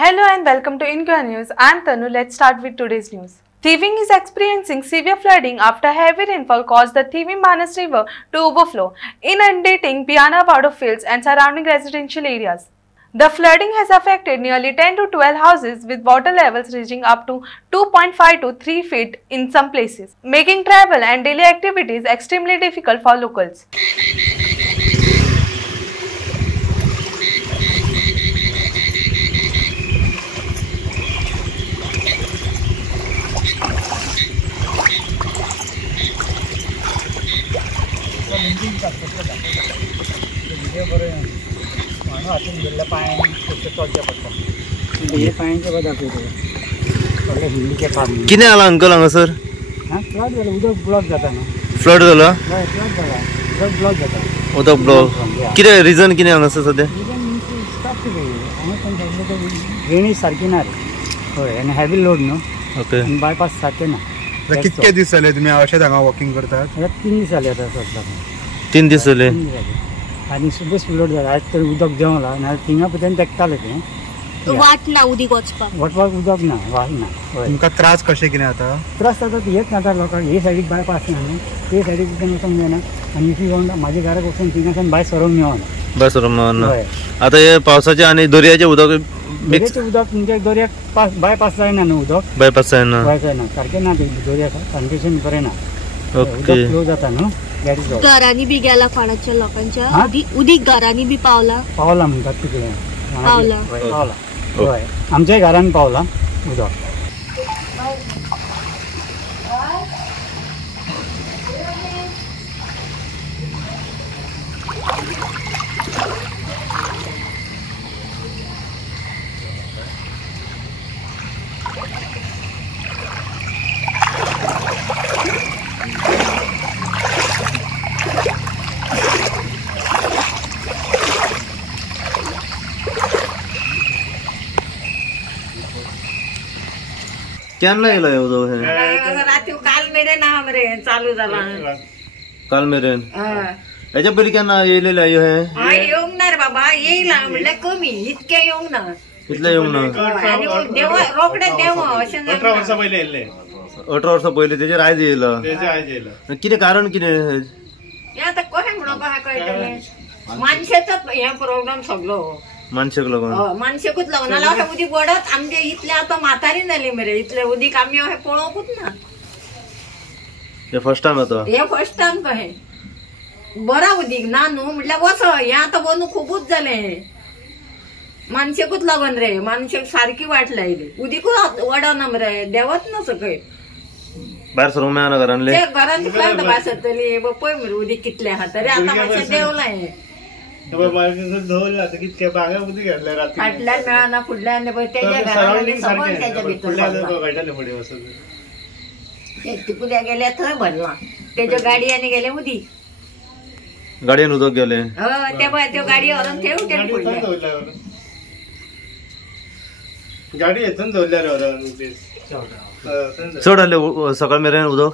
Hello and welcome to India News. I'm Tanu. Let's start with today's news. Thiving is experiencing severe flooding after heavy rainfall caused the Thiving Manas River to overflow, inundating Piana Wado fields and surrounding residential areas. The flooding has affected nearly 10 to 12 houses, with water levels reaching up to 2.5 to 3 feet in some places, making travel and daily activities extremely difficult for locals. किने आला uncle हांगा sir उदक block जाता ना flood जाला उदक block जाता उदक ब्लॉक कितें रिजन कितें हांगा सर सद्या ड्रेनेज सारकी ना रे हय आनी हॅवी लोड न्हू ओके बायपास सारकें ना कितके दीस जाले तुम्ही अशेंच हांगा वॉकिंग करतात? 3 दीस जाले आतां सद्या 3 दीस जाले आनी सुबेज लोड जाला आज तर उदक देंवला ना थिंगा पर्यंत तेकताले तें वाट ना उदीक वचपाक उदक ना वाट ना तुमकां त्रास कशे कितें जाता? त्रास जाता हेच ना लोकांक हे सायडीक बायपास ना न्हू ते सायडीक वचून वचूंक जायना आनी इफ यू म्हाज्या घराक वचून थिंगासान भायर सरोंक मेळना बस रमन आता हे पावसाचे आणि दर्याचे उदक मिक्स उदक म्हणजे दर्याक बायपास जायना न्हू उदक बायपास जायना जायना सारकें ना ते दर्याक कंडिशन बरें ना ओके फ्लो जाता न्हू घरांनी बी गेला कोणाच्या लोकांच्या उदीक घरांनी बी पावला म्हणटात तिकडे पावला हय आमच्या घरान पावला उदक केन्ना येयलो हे उदक हे रात्री काल मेरेन मरे चालू जाला काल मेरेन हेच्या पयलीं केन्ना येयलेले हे येवंक ना रे बाबा येयला म्हणल्यार कमी इतके येवंक ना इतले येवंक ना आनी रोखडे देव अशें 18 वर्सां पयलीं येयल्ले 18 वर्सां पयलीं तेजेर आयज येयलो कितें कारण कितें हें आतां कशें म्हणून कशें कळटलें मानशेचोच हे प्रॉब्लेम सगळो मानशेक लागून मानशेकूच लागून नाल्यार अशें उदीक वडत आमचे इतले आतां म्हातारी जाली मरे इतले उदीक आमी अशें पळोवंकूच ना हे फर्स्ट टाइम येता हे फर्स्ट टाइम कशें बरा उदीक ना न्हू म्हटल्यार वचो हें आतां बनू खूबच जालें मानशेकूच लागून रे मानशेक सारकी वाट लायली उदीकूच वडना मरे देवच ना सकयल भायर सरूंक मेळना घरांतले ते घरांत खंय भायर सरतली पळय मरे उदीक कितलें आहा तरी आतां मातशें देवलां हें फाटल्यान मेळना फुडल्यान तेज्या घरान तिकुल्या गेले थंय भरला तेज्या गाडयांनी गेले उदीक गाडयेन उदक गेले ते पळय त्यो गाडयो व्हरून थंय उटेन पडल्या गाडी येथून दवरल्या चड आहले सकाळ मेरेन उदक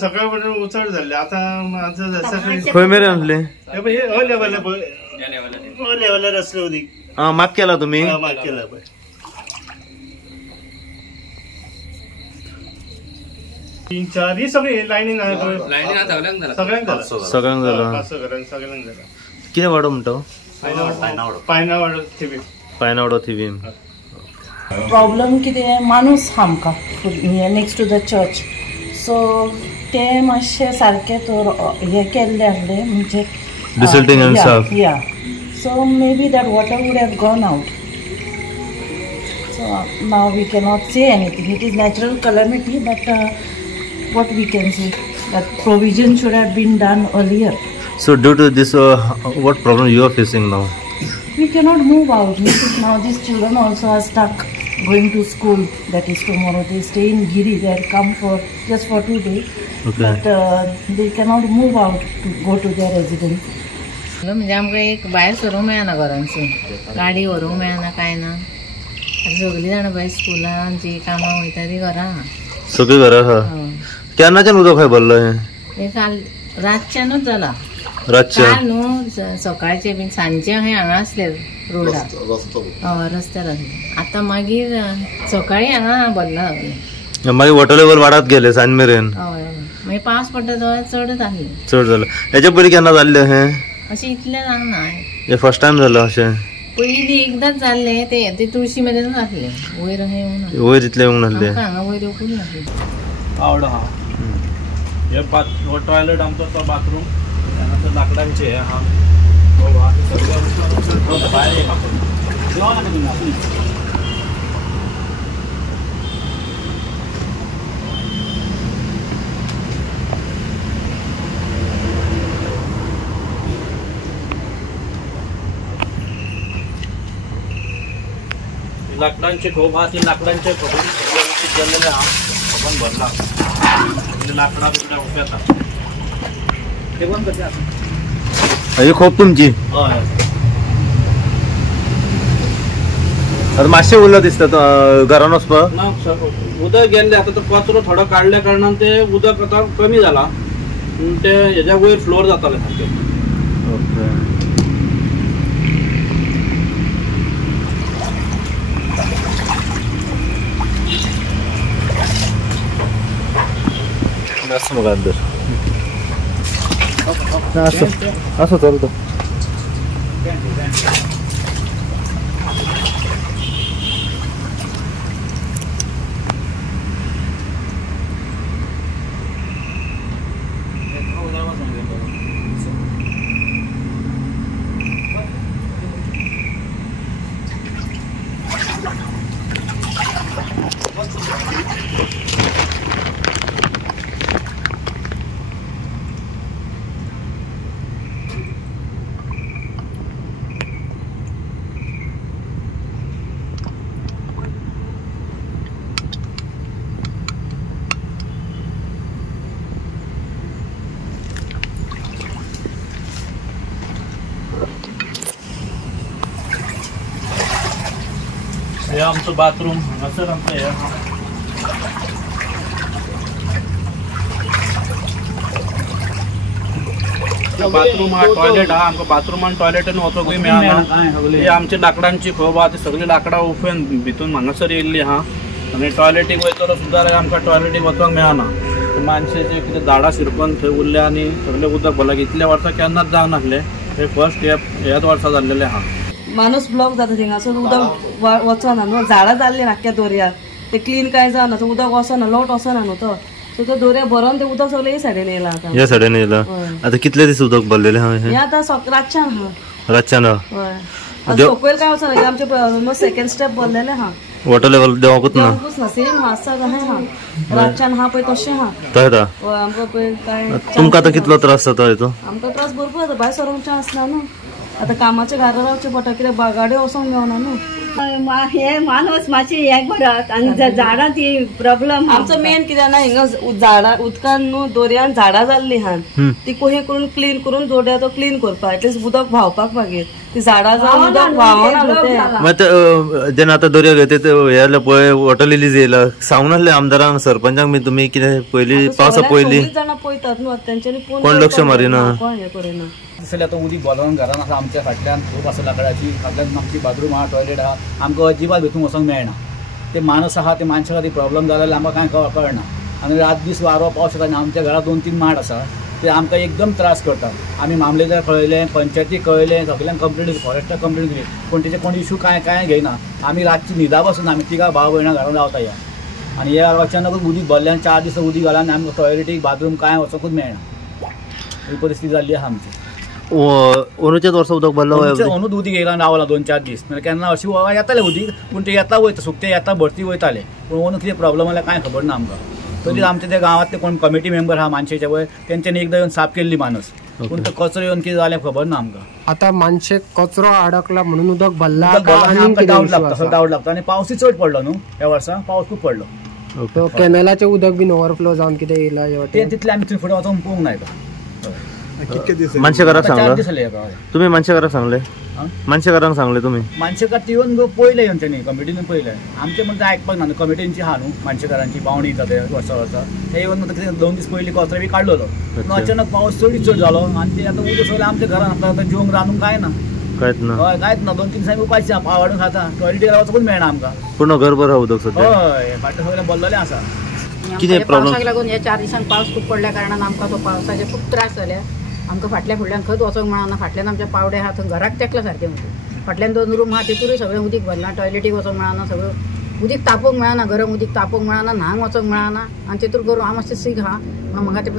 सकाळ पर्यंत चड जाल्ले आतां खंय मेरेन आहले लेवलार आसले उदीक माग केला तुम्ही माग केला पळय तीन चार ही सगळी लायनीन सगळ्यांक जाला कितें वाडो म्हणटा पायनावडो थिवीम प्रॉब्लम कितें माणूस आमकां next to the church so ते मातशे सारके तर हे केल्ले आहले म्हणजे डिसल्टिंग एंड स्टफ या so may be that water would have gone out so now we cannot say anything it is natural calamity but what we can say that provision should have been done earlier. So due to this what problem you are facing now? We cannot move out. Now these children also are stuck going to school, that is tomorrow. They stay in Giri. They had come for just for 2 days, okay. But they cannot move out to go to their residence. म्हणजे आमकां एक भायर सरूंक मेळना घरांसून गाडी व्हरूंक मेळना कांय ना सगळीं जाणां भायर स्कुलान जी कामां वयता ती घरा सगळीं घरा आहा केन्नाच्यान उदक खंय भरलो हे काल रातच्यानूच जाला रातच्या न्हू सकाळचे बीन सांजे हांगा असले रोडार रस्त्यार असले आता मागीर सकाळी हांगा बदला मागीर वॉटर लेवल वाडत गेले सांज मेरेन हय मागीर पावस पडटा तो चडच आहले चड जालें हेच्या पयलीं केन्ना जाल्लें हें अशें इतलें जावना हे फर्स्ट टायम जालें अशें पयलीं एकदांच जाल्लें ते तुळशी मध्येच आसलें वयर अशें येवना वयर इतलें येवंक नासलें हांगा वयर येवंकूच नासलें आवड हा हे टॉयलेट आमचो तो बाथरूम त्यानंतर लाकडांचे हा लाकडांचे खोप हा ती लाकडांचे खोपून गेलेले हा आपण भरला लाकडा बिकडा उपेतात ते पण कसे ही खोप तुमची हय आता मातशें उरला दिसता घरान वचपाक ना उदक गेल्ले आता तो कचरो थोडो काडल्या कारणान ते उदक आता कमी जाला ते हेज्या वयर फ्लोर जाताले सारके असं चलतो हे आमचं बाथरूम हांगासर आमचं हे बाथरूम हा टॉयलेट हा आमकां बाथरूम आनी टॉयलेटान वचोंकूय मेळना हे आमचे लाकडांची खोप हा ती सगळी लाकडां उफेन भितून हांगासर येयल्ली हा आनी टॉयलेटीक वयतलो सुद्दां आमकां टॉयलेटीक वचोंक मेळना मानशेचे कितें झाडां शिरकोन थंय उरले आनी सगळें उदक भरलें इतल्या वर्सां केन्नाच जावं नासलें हे फर्स्ट ह्याच वर्सा जाल्लेलें हा माणूस ब्लॉक जाता थिंगासून उदक वचना न्हू झाडां जाल्ली नाक्या दोरयार ते क्लीन कांय जावना उदक वचना लोट वचना न्हू तो सो तो दोरया भरोन ते उदक सगळें हे सायडीन येयला आतां ह्या सायडीन येयला आतां कितले दीस उदक भरलेलें हा हें आतां रातच्यान हा रातच्यान हय सकयल कांय वचना आमचे सेकंड स्टेप भरलेले हा वॉटर लेवल देवाकूच ना सेम आसा अशें हा रातच्यान हा पळय तशें हा तय आमकां पळय काय तुमकां आतां कितलो त्रास जाता हेचो आमकां त्रास भरपूर जाता भायर सरोंकचें आसना न्हू आता कामाच्या घरा रावचें पडटा कित्याक गाडयो वचोंक मेळना न्हू हे माणूस मातशी हे करत आनी झाडां ती प्रॉब्लम आमचो मेन कित्याक ना हिंगा झाडां उदकान न्हू दोरयान झाडां जाल्ली हान ती कोहे करून क्लीन करून दोरया तो क्लीन करपाक एटलीस्ट उदक व्हांवपाक मागीर ती झाडां जावन उदक व्हांवना तें जेन्ना आतां दर्या घेता ते हे जालें पळय वॉटर लिलीज येयला सांगून नासलें आमदारांक सरपंचाक बी तुमी कितें पयलीं पावसा पयलीं जाणां पळयतात न्हू तेंच्यांनी कोण लक्ष मारिना कोण हें करिना दिसले आतां उदीक बोलावन घरान आसा आमच्या फाटल्यान खूब आसा लाकडाची फाटल्यान आमची बाथरूम आहा टॉयलेट आहा आमकां अजिबात भितून वचोंक मेळना ते माणूस आहा ते मनशां खातीर प्रॉब्लम जाला जाल्यार आमकां कांय कळना आनी रात दीस वारो पावस येता आनी आमच्या घरा 2-3 माड आसा ते आमकां एकदम त्रास करतात आमी मामलेदार कळयलें पंचायतीक कळयलें सगळ्यांक कंप्लेंट फॉरेस्टाक कंप्लेंट दिली पूण तेचे कोण इशू कांय घेयना आमी रातची न्हिदा बसून आमी तिगा भाव भयणां घरान रावता या आनी ह्या अचानकूच उदीक भरल्यान 4 दीस उदीक घाला आनी आमकां टॉयलेटीक बाथरूम कांय वचोंकूच मेळना ही परिस्थिती जाल्ली आहा आमची अंदूच्याच वर्सा उदक भरलो अंदूच उदीक येयला रावला 2-4 दीस नाल्यार केन्ना अशी येतालें उदीक पूण ते येता वयता सुकते येता भरती वयताले पूण अंदू कितें प्रॉब्लम जाल्यार कांय खबर ना आमकां तरी आमच्या त्या गांवांत ते कोण कमिटी मेंबर आहा मानशेचे वय तेंच्यांनी एकदां येवन साफ केल्ली माणूस पूण तो कचरो येवन कितें जालें खबर ना आमकां आतां मानशेक कचरो अडकला म्हणून उदक भरला डावट लागता आनी पावसूय चड पडलो न्हू ह्या वर्सा पावस खूब पडलो कॅनलाचें उदक बीन ओवरफ्लो जावन कितें येयला ते तितलें आमी थंय फुडें वचोन पळोवंक ना कितके दीस मानशेकाराक आता 4 सांगला दीस जाले हेका. तुम्ही मानशेकाराक सांगले मानशेकारांक सांगले तुम्ही मानशेकार येवन पयले येवन तेणी कमिटीन पयले आमचे म्हणटा आयकपाक ना कमिटींची आहा न्हू मानशेकारांची पावणी येता ते वर्सा ते येवन म्हणटा कितें 2 दीस पयलीं कचरो बी काडलेलो पूण अचानक पावस चड जालो आनी ते आतां उदक सगळें आमच्या घरान आतां जेवंक रांदूंक काय ना कांयच ना हय कांयच ना 2-3 दिसांनी उपाशी वाडून खाता टॉयलेटीर रावचो मेळना आमकां पूर्ण घरभर हा उदक सध्या हय फाटलें सगळें भरलेलें आसा कितें प्रॉब्लेम पावसाक लागून हे 4 दिसांक पावस खूब पडल्या कारणान आमकां तो पावसाचे खूब त्रास जाले आमकां फाटल्या फुडल्यान खंयच वचोंक मेळना फाटल्यान आमचे पावडे आहा थंय घराक तेकला सारकें म्हणजे फाटल्यान 2 रूम आहा तितूरूय सगळें उदीक भरलां टॉयलेटीक वचोंक मेळना सगळें उदीक तापोवंक मेळना गरम उदीक तापोवंक मेळना न्हांक वचोंक मेळना आनी तितूर करून हांव मातशें सीक आहा म्हणून म्हाका ते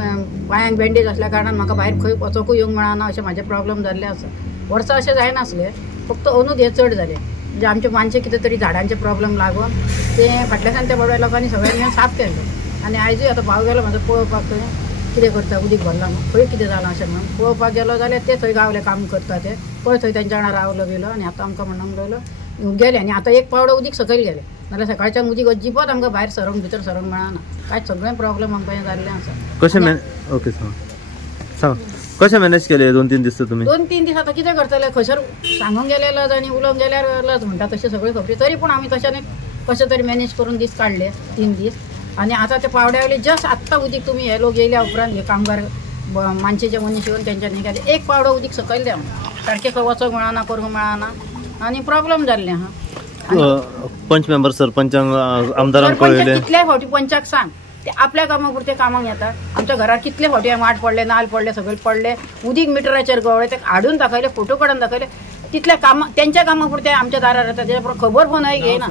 पांयांक बँडेज आसल्या कारणान म्हाका भायर खंय वचोंकूय येवंक मेळना अशें म्हाजे प्रॉब्लेम जाल्ले आसा वर्सां अशें जायनासलें फक्त अंदूच हे चड जालें म्हणजे आमचे मानशे कितें तरी झाडांचे प्रॉब्लेम लागून ते फाटल्यासान त्या बडव्या लोकांनी सगळ्यांनी हें साफ केलें आनी आयजूय आतां भाव गेलो म्हाजो पळोवपाक थंय कितें करता उदीक भरला न्हू खंय कितें जालां अशें म्हणून पळोवपाक गेलो जाल्यार ते थंय गावले काम करता ते पळय थंय तेंच्या वांगडा रावलो गेलो आनी आतां आमकां म्हणूंक लागलो गेले आनी आतां एक पावडो उदीक सकयल गेले नाल्यार सकाळच्यान उदीक अजिबात आमकां भायर सरोंक भितर सरोंक मेळना कांय सगळें प्रॉब्लेम आमकां हें जाल्लें आसा कशें ओके सांग कशें मॅनेज केले 2-3 दीस तुम्ही 2-3 दीस आतां कितें करतले खंयसर सांगूंक गेले लज आनी उलोवंक गेल्यार लज म्हणटा तशें सगळें खबरी तरी पूण आमी तशें कशें तरी मॅनेज करून दीस काडले 3 दीस आनी आतां ते पावड्या वयले जस्ट आत्तां उदीक तुमी हे लोक येयल्या उपरांत हे कामगार मानशेचे मनीस येवन तेंच्यांनी केले एक पावडो उदीक सकयल द्या सारकें खंय वचोंक मेळना करूंक मेळना आनी प्रॉब्लेम जाल्लें आहा पंच मेंबर सरपंचांक आमदारांक कळयले कितल्या फावटी पंचाक सांग ते आपल्या कामा पुरते कामाक येतात आमच्या घरात कितले फावटी वाट पडले नाल पडले सगळे पडले उदीक मिटराचेर गवळे ते हाडून दाखयले फोटो काडून दाखयले तितल्या कामा त्यांच्या कामा पुरते आमच्या दारार येतात त्याच्या खबर पण घेयना